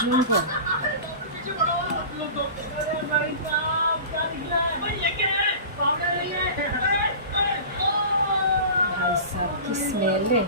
जूम कर भाई साहब की स्मेल है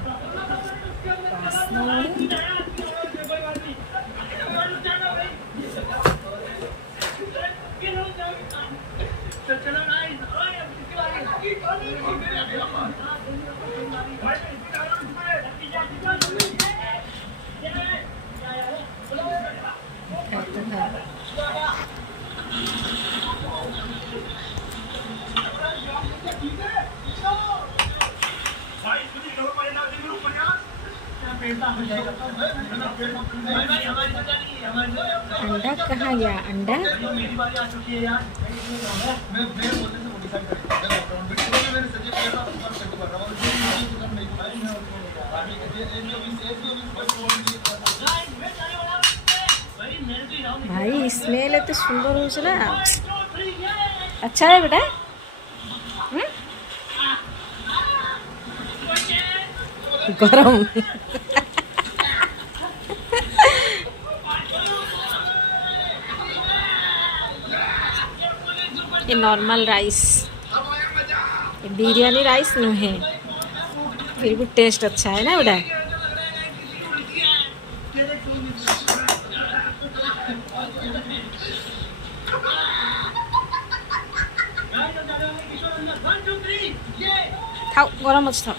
अंडा कहाँ गया अंडा? भाई स्मेल एत सुंदर होना अच्छा है बेटा गरम ये नॉर्मल राइस ये बिरयानी राइस नहीं है फिर भी टेस्ट अच्छा है ना बेटा खाओ गरम अच्छी खाओ